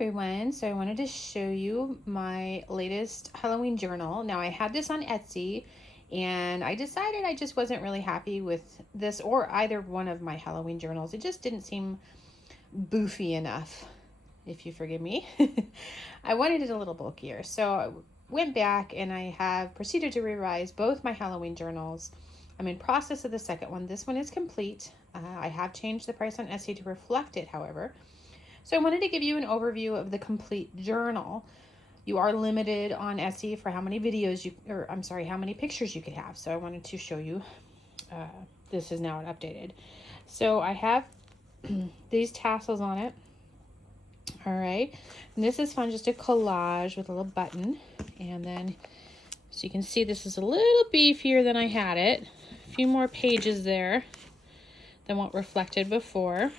everyone. So I wanted to show you my latest Halloween journal. Now I had this on Etsy and I decided I just wasn't really happy with this or either one of my Halloween journals. It just didn't seem boofy enough, if you forgive me. I wanted it a little bulkier. So I went back and I have proceeded to revise both my Halloween journals. I'm in process of the second one. This one is complete. I have changed the price on Etsy to reflect it, however. So I wanted to give you an overview of the complete journal. You are limited on Etsy for how many how many pictures you could have. So I wanted to show you, this is now updated. So I have these tassels on it. All right. And this is fun, just a collage with a little button. And then, so you can see this is a little beefier than I had it. A few more pages there than what reflected before.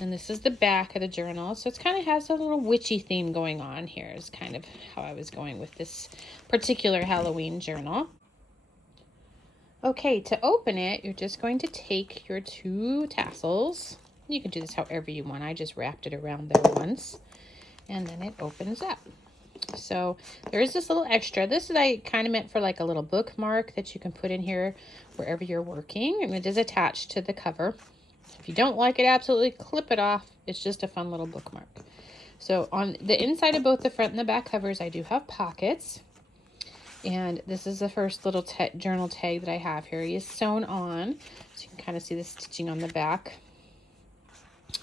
And this is the back of the journal. So it kind of has a little witchy theme going on here is kind of how I was going with this particular Halloween journal. Okay, to open it, you're just going to take your two tassels. You can do this however you want. I just wrapped it around there once. And then it opens up. So there is this little extra. This is I kind of meant for like a little bookmark that you can put in here wherever you're working. And it is attached to the cover. If you don't like it, absolutely clip it off. It's just a fun little bookmark. So on the inside of both the front and the back covers, I do have pockets. And this is the first little journal tag that I have here. He is sewn on. So you can kind of see the stitching on the back.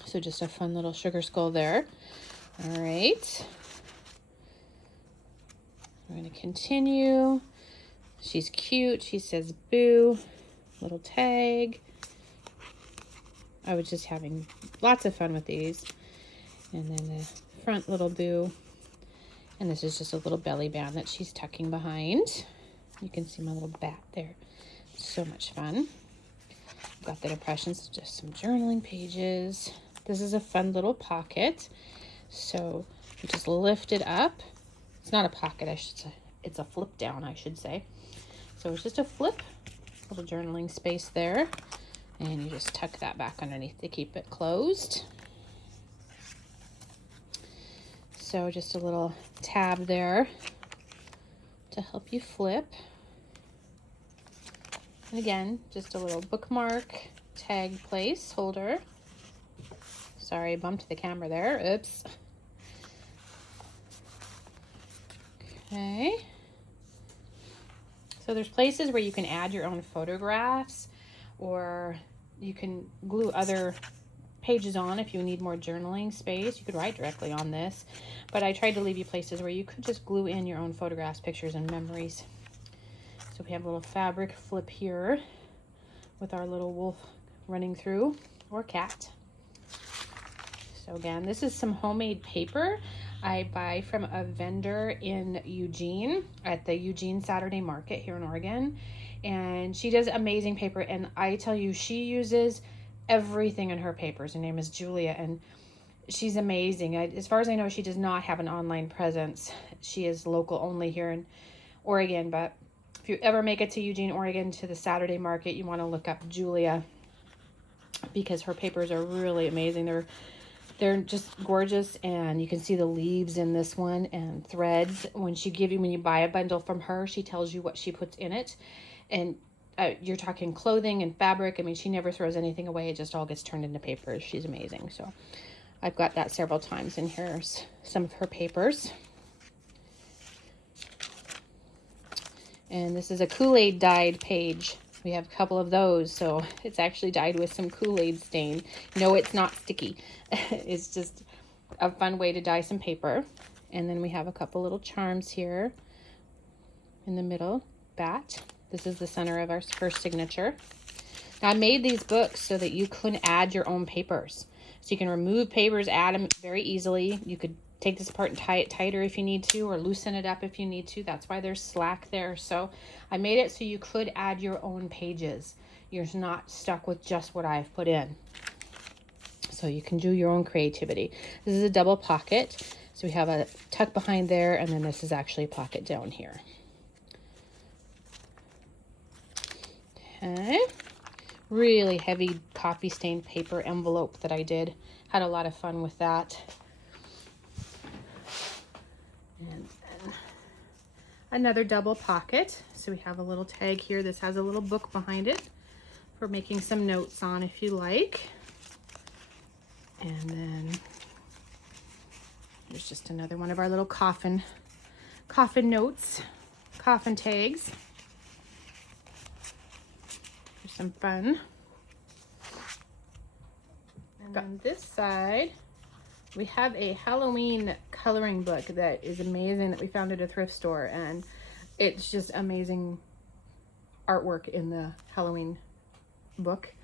So just a fun little sugar skull there. All right. I'm going to continue. She's cute. She says boo. Little tag. I was just having lots of fun with these. And then the front little boo. And this is just a little belly band that she's tucking behind. You can see my little bat there. So much fun. Got the impressions, just some journaling pages. This is a fun little pocket. So you just lift it up. It's not a pocket, I should say. It's a flip down, I should say. So it's just a flip, little journaling space there. And you just tuck that back underneath to keep it closed. So just a little tab there to help you flip. And again, just a little bookmark tag place holder. Sorry, I bumped the camera there. Oops. Okay. So there's places where you can add your own photographs, or you can glue other pages on if you need more journaling space. You could write directly on this, but I tried to leave you places where you could just glue in your own photographs, pictures, and memories. So we have a little fabric flip here with our little wolf running through, or cat. So again, this is some homemade paper I buy from a vendor in Eugene at the Eugene Saturday Market here in Oregon. And she does amazing paper, and I tell you, she uses everything in her papers. Her name is Julia, and she's amazing. As far as I know, she does not have an online presence. She is local only here in Oregon, but if you ever make it to Eugene, Oregon, to the Saturday Market, you want to look up Julia, because her papers are really amazing. They're just gorgeous, and you can see the leaves in this one and threads. When you buy a bundle from her, she tells you what she puts in it. And you're talking clothing and fabric. I mean, she never throws anything away. It just all gets turned into papers. She's amazing. So I've got that several times, and here's some of her papers. And this is a Kool-Aid dyed page. We have a couple of those, so it's actually dyed with some Kool-Aid stain. No, it's not sticky. It's just a fun way to dye some paper. And then we have a couple little charms here in the middle. Bat. This is the center of our first signature. Now, I made these books so that you can add your own papers. So you can remove papers, add them very easily. You could take this apart and tie it tighter if you need to, or loosen it up if you need to. That's why there's slack there. So I made it so you could add your own pages. You're not stuck with just what I've put in. So you can do your own creativity. This is a double pocket. So we have a tuck behind there, and then this is actually a pocket down here. Okay. Really heavy coffee stained paper envelope that I did. Had a lot of fun with that. Another double pocket. So we have a little tag here. This has a little book behind it for making some notes on if you like. And then here's just another one of our little coffin notes, coffin tags. There's some fun. And on this side, we have a Halloween coloring book that is amazing that we found at a thrift store, and it's just amazing artwork in the Halloween book.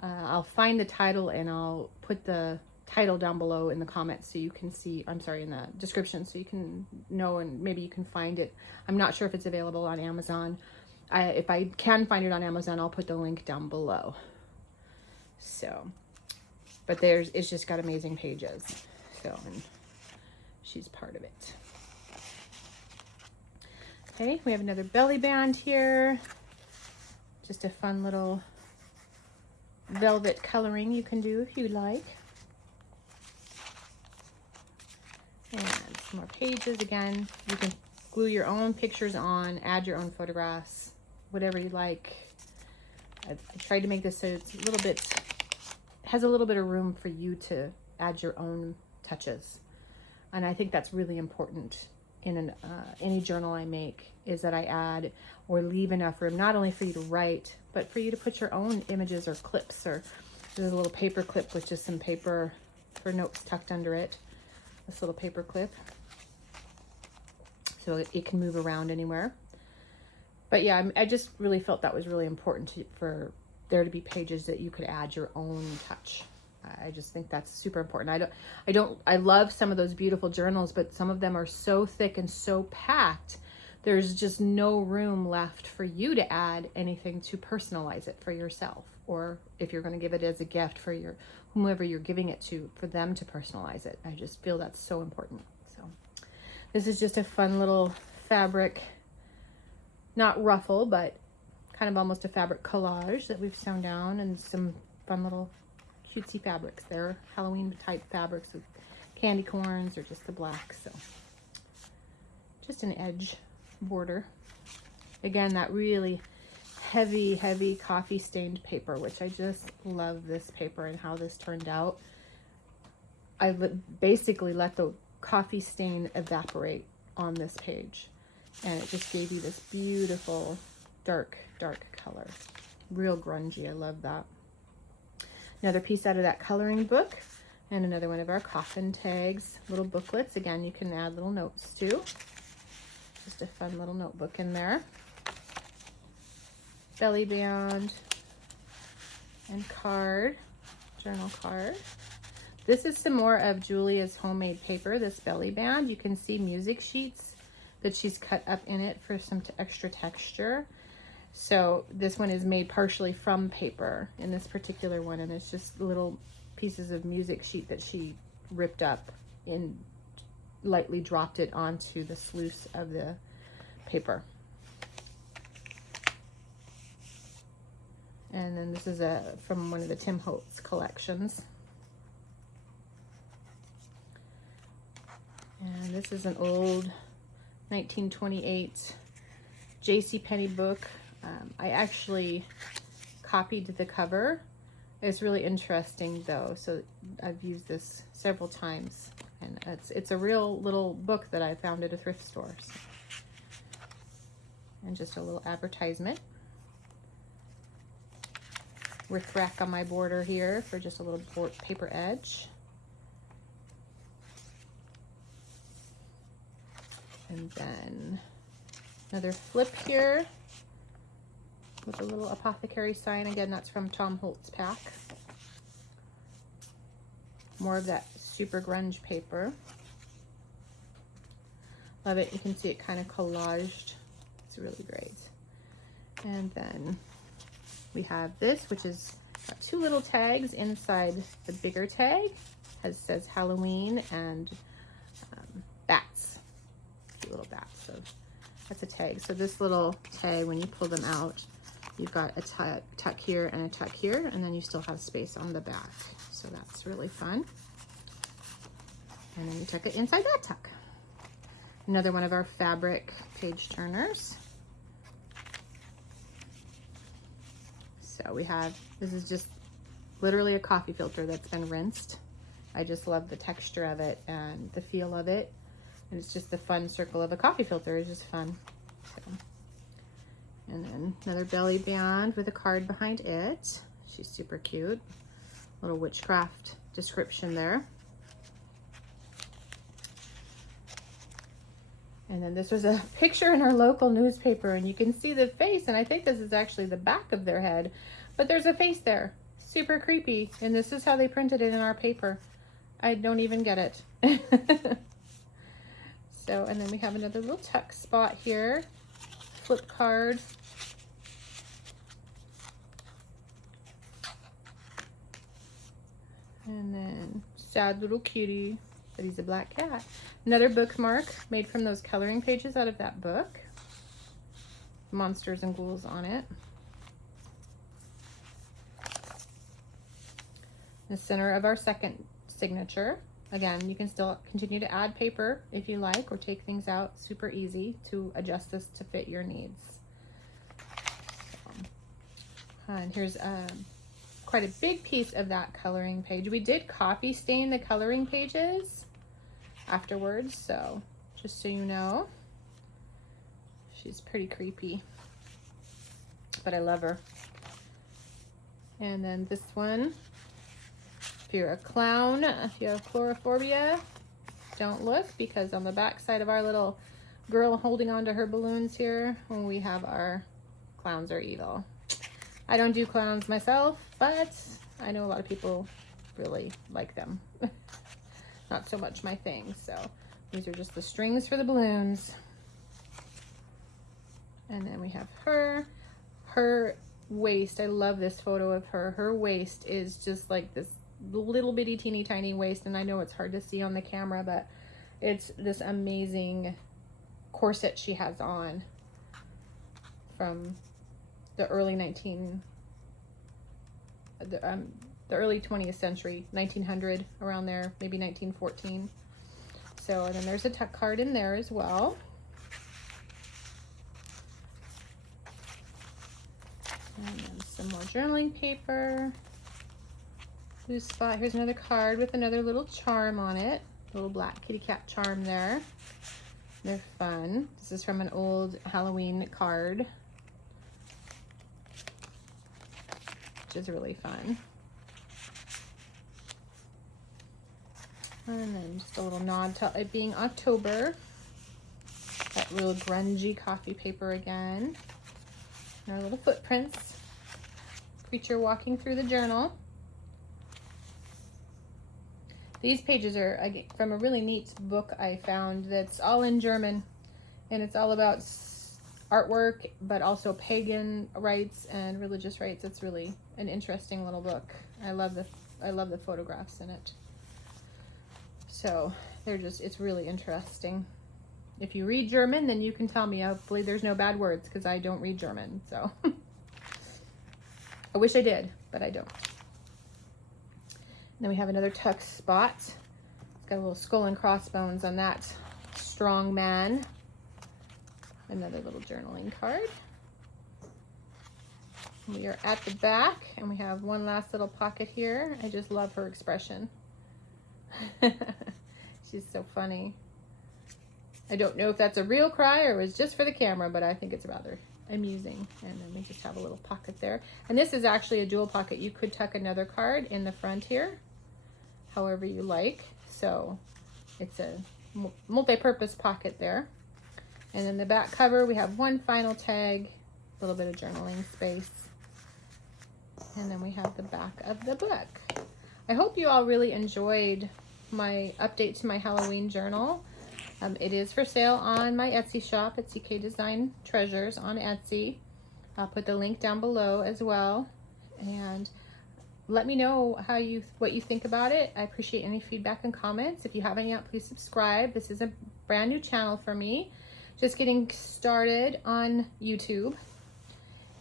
I'll find the title and I'll put the title down below in the comments so you can see, I'm sorry, in the description so you can know and maybe you can find it. I'm not sure if it's available on Amazon. If I can find it on Amazon, I'll put the link down below. So, but it's just got amazing pages. So, and she's part of it. Okay, we have another belly band here. Just a fun little velvet coloring you can do if you like. And some more pages. Again, you can glue your own pictures on, add your own photographs, whatever you like. I tried to make this so it's a little bit, has a little bit of room for you to add your own touches. And I think that's really important in any journal I make, is that I add or leave enough room, not only for you to write, but for you to put your own images or clips. Or there's a little paper clip with just some paper for notes tucked under it. This little paper clip. So it can move around anywhere. But yeah, I just really felt that was really important for there to be pages that you could add your own touch. I just think that's super important. I love some of those beautiful journals, but some of them are so thick and so packed, there's just no room left for you to add anything to personalize it for yourself, or if you're going to give it as a gift for whomever you're giving it to, for them to personalize it. I just feel that's so important. So this is just a fun little fabric, not ruffle, but kind of almost a fabric collage that we've sewn down, and some fun little cutesy fabrics. They're Halloween type fabrics with candy corns or just the black. So just an edge border. Again, that really heavy coffee stained paper, which I just love this paper and how this turned out. I basically let the coffee stain evaporate on this page, and it just gave you this beautiful dark color. Real grungy. I love that. Another piece out of that coloring book, and another one of our coffin tags, little booklets. Again, you can add little notes too. Just a fun little notebook in there. Belly band and card, journal card. This is some more of Julia's homemade paper, this belly band. You can see music sheets that she's cut up in it for some extra texture. So this one is made partially from paper in this particular one, and it's just little pieces of music sheet that she ripped up and lightly dropped it onto the sluice of the paper. And then this is from one of the Tim Holtz collections. And this is an old 1928 JCPenney book. I actually copied the cover. It's really interesting though, so I've used this several times, and it's a real little book that I found at a thrift store. So. And just a little advertisement. With rack on my border here for just a little paper edge. And then another flip here with a little apothecary sign. Again, that's from Tom Holtz pack. More of that super grunge paper. Love it. You can see it kind of collaged. It's really great. And then we have this, which is got two little tags inside the bigger tag. Says Halloween and bats. Cute little bats. So that's a tag. So this little tag, when you pull them out, you've got a tuck here and a tuck here, and then you still have space on the back. So that's really fun. And then you tuck it inside that tuck. Another one of our fabric page turners. So we have, this is just literally a coffee filter that's been rinsed. I just love the texture of it and the feel of it. And it's just the fun circle of a coffee filter. It's just fun. So. And then another belly band with a card behind it. She's super cute. Little witchcraft description there. And then this was a picture in our local newspaper, and you can see the face, and I think this is actually the back of their head, but there's a face there. Super creepy. And this is how they printed it in our paper. I don't even get it. So, and then we have another little tuck spot here. Flip card. And then sad little cutie, but he's a black cat. Another bookmark made from those coloring pages out of that book. Monsters and ghouls on it. The center of our second signature. Again, you can still continue to add paper if you like, or take things out. Super easy to adjust this to fit your needs. So, and here's quite a big piece of that coloring page. We did copy stain the coloring pages afterwards, so just so you know. She's pretty creepy, but I love her. And then this one, if you're a clown, if you have chlorophobia, don't look, because on the back side of our little girl holding on to her balloons here, when we have our clowns are evil. I don't do clowns myself, but I know a lot of people really like them. Not so much my thing. So these are just the strings for the balloons. And then we have her waist. I love this photo of her. Her waist is just like this little bitty teeny tiny waist, and I know it's hard to see on the camera, but it's this amazing corset she has on from the early the early 20th century, 1900, around there, maybe 1914. So, and then there's a tuck card in there as well. And then some more journaling paper. Loose spot. Here's another card with another little charm on it. A little black kitty cat charm there. They're fun. This is from an old Halloween card, which is really fun. And then just a little nod to it being October. That real grungy coffee paper again. And our little footprints. Creature walking through the journal. These pages are from a really neat book I found that's all in German, and it's all about artwork, but also pagan rites and religious rites. It's really an interesting little book. I love the photographs in it. So it's really interesting. If you read German, then you can tell me. Hopefully there's no bad words, because I don't read German. So I wish I did, but I don't. Then we have another tuck spot. It's got a little skull and crossbones on that strong man. Another little journaling card. We are at the back, and we have one last little pocket here. I just love her expression. She's so funny. I don't know if that's a real cry or it was just for the camera, but I think it's rather amusing. And then we just have a little pocket there. And this is actually a dual pocket. You could tuck another card in the front here, however you like. So it's a multi-purpose pocket there. And then the back cover, we have one final tag, a little bit of journaling space. And then we have the back of the book. I hope you all really enjoyed my update to my Halloween journal. It is for sale on my Etsy shop at CK Design Treasures on Etsy. I'll put the link down below as well. And let me know what you think about it. I appreciate any feedback and comments. If you haven't yet, please subscribe. This is a brand new channel for me, just getting started on YouTube.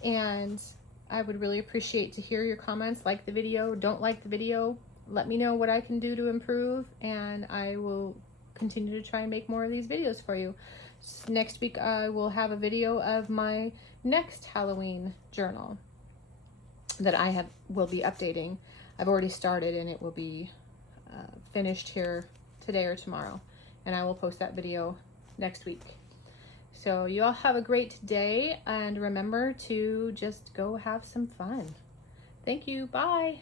And I would really appreciate to hear your comments. Like the video, don't like the video. Let me know what I can do to improve, and I will continue to try and make more of these videos for you. Next week I will have a video of my next Halloween journal that will be updating. I've already started, and it will be finished here today or tomorrow, and I will post that video next week. So you all have a great day, and remember to just go have some fun. Thank you. Bye.